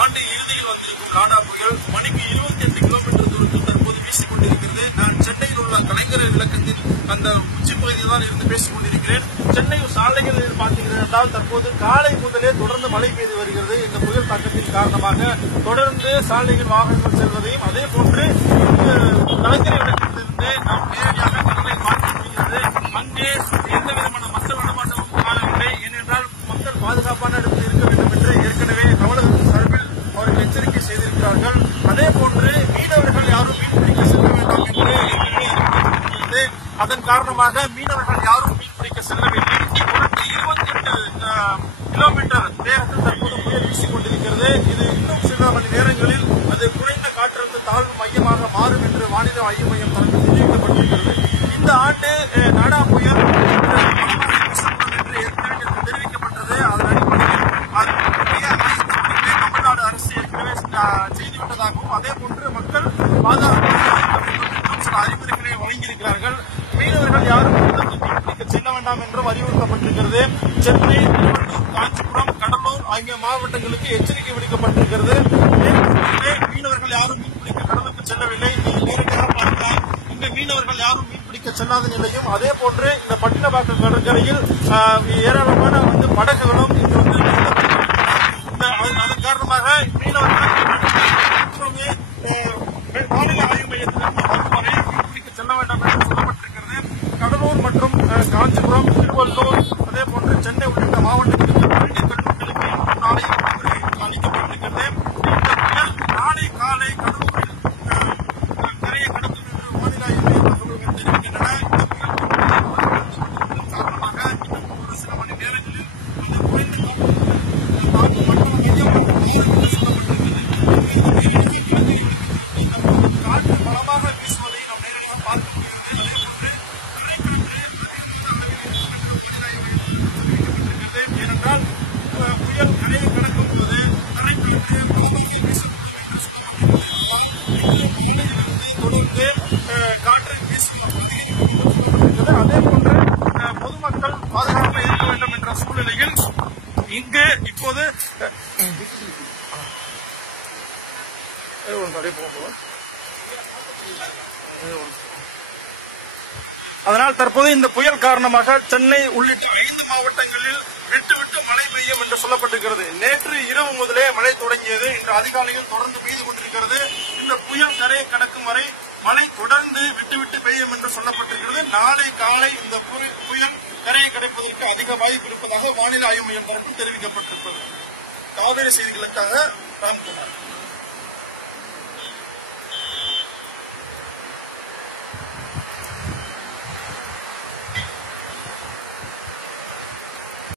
ஆண்டு இறுதியில் வந்திருக்கும் நாடா புயல் மணிக்கு 28 கிலோமீட்டர் தூரத்தில் தற்போது வீசிக் கொண்டிருக்கிறது. நான் சென்னையில் உள்ள கலைஞர் விளக்கத்தின் அந்த உச்சிப்பகுதியில் தான் இருந்து பேசிக் கொண்டிருக்கிறேன். சென்னை சாலைகளில் பார்த்தீர்கள் என்றால் தற்போது காலை முதலே தொடர்ந்து மழை பெய்து வருகிறது. இந்த புயல் தாக்கத்தின் காரணமாக தொடர்ந்து சாலையில் வாகனங்கள் செல்வதையும் அதே போன்று கலைஞர் விளக்கத்திலிருந்து நாம் நேரடியாக கடலை பார்க்க முடிகிறது. அங்கே எந்த விதமான மக்கள் நடமாட்டமும் காணவில்லை. ஏனென்றால் மக்கள் பாதுகாப்பான இடத்தில் இருக்க வேண்டும் என்று ஏற்கனவே தமிழகத்தின் சார்பில் அவர்கள் எச்சரிக்கை செய்திருக்கிறார்கள். அதே போன்று மீனவர்கள் யாரும் மீன்பிடிக்க செல்ல வேண்டாம் என்று ஏற்கனவே அதன் காரணமாக மீனவர்கள் யாரும் மீன்பிடிக்க செல்லவில்லை. 28 கிலோமீட்டர் வேகத்தில் தற்போது புயல் வீசிக் கொண்டிருக்கிறது. இது இன்னும் சில மணி நேரங்களில் அது குறைந்த காற்றழுத்த தாழ்வு மையமாக மாறும் என்று வானிலை ஆய்வு மையம் தரப்பில் தெரிவிக்கப்பட்டிருக்கிறது. இந்த ஆண்டு நாடா புயல் என்று ஏற்கனவே தெரிவிக்கப்பட்டது. அதன் அடிப்படையில் தமிழ்நாடு அரசு ஏற்கனவே செய்துவிட்டதாகவும் அதே போன்று மக்கள் பாதுகாப்பு சில அறிவுரைகளை வழங்கியிருக்கிறார்கள். மீனவர்கள் யாரும் மீன்பிடிக்க செல்ல வேண்டாம் என்றும் அறிவுறுத்தப்பட்டிருக்கிறது. சென்னை, திருவள்ளூர், காஞ்சிபுரம், கடலூர் ஆகிய மாவட்டங்களுக்கு எச்சரிக்கை விடுக்கப்பட்டிருக்கிறது. மீனவர்கள் யாரும் மீன்பிடிக்க கடலுக்கு செல்லவில்லை. நேரடியாக பார்த்தால் இங்கு மீனவர்கள் யாரும் மீன்பிடிக்க செல்லாத நிலையும் அதே போன்று இந்த பட்டினப்பாக்கம் கடற்கரையில் ஏராளமான படகுகளும் இங்கு அதன் காரணமாக மீனவர்கள் வானிலை ஆய்வு மையத்திலிருந்து வரும் வரை மீன்பிடிக்க செல்ல வேண்டாம் என்று சொல்லப்பட்டிருக்கிறது. கடலூர் மற்றும் காஞ்சிபுரம், திருவள்ளூர் அதே போன்று சென்னை உள்ளிட்ட மாவட்டங்களுக்கு கல்லூரிகளுக்கு நாளை அளிக்கப்பட்டிருக்கிறது. இந்த புயல் நாளை காலை கடலூரில் கரையை கடக்கும் என்று வானிலை ஆய்வு மைய தகவல்கள் தெரிவிக்கின்றன. இந்த காரணமாக இன்னும் ஒரு சில மணி நேரங்களில் அந்த குறைந்த காற்று மண்டல மையம் என்று சொல்லப்பட்டிருக்கிறது. காற்று பலமாக வீசுவதை நாம் நேரடியாக பார்க்க முடிகிறது. அதே போன்று ஏனென்றால் புயல் கரையை கடக்கும் போது தரைக்காற்று பலமாக வீசக்கூடும் என்று சொல்லப்பட்டிருக்கிறது. தொடர்ந்து காற்று வீசும் சொல்லப்பட்டிருக்கிறது. அதே போன்று பொதுமக்கள் பாதுகாப்பாக இருக்க வேண்டும் என்ற சூழ்நிலையில் இங்கு இப்போது அதனால் தற்போது இந்த புயல் காரணமாக சென்னை உள்ளிட்ட 5 மாவட்டங்களில் விட்டு மழை பெய்யும் என்று சொல்லப்பட்டிருக்கிறது. நேற்று இரவு முதலே மழை தொடங்கியது. இன்று அதிகாலையில் தொடர்ந்து பெய்து கொண்டிருக்கிறது. இந்த புயல் கரையை கடக்கும் வரை மழை தொடர்ந்து விட்டு பெய்யும் என்று சொல்லப்பட்டிருக்கிறது. நாளை காலை இந்த புயல் கரையை கடப்பதற்கு அதிக வாய்ப்பு இருப்பதாக வானிலை ஆய்வு மையம் தரப்பில் தெரிவிக்கப்பட்டிருப்பது. காவிரி செய்திகளுக்காக ராம்குமார்.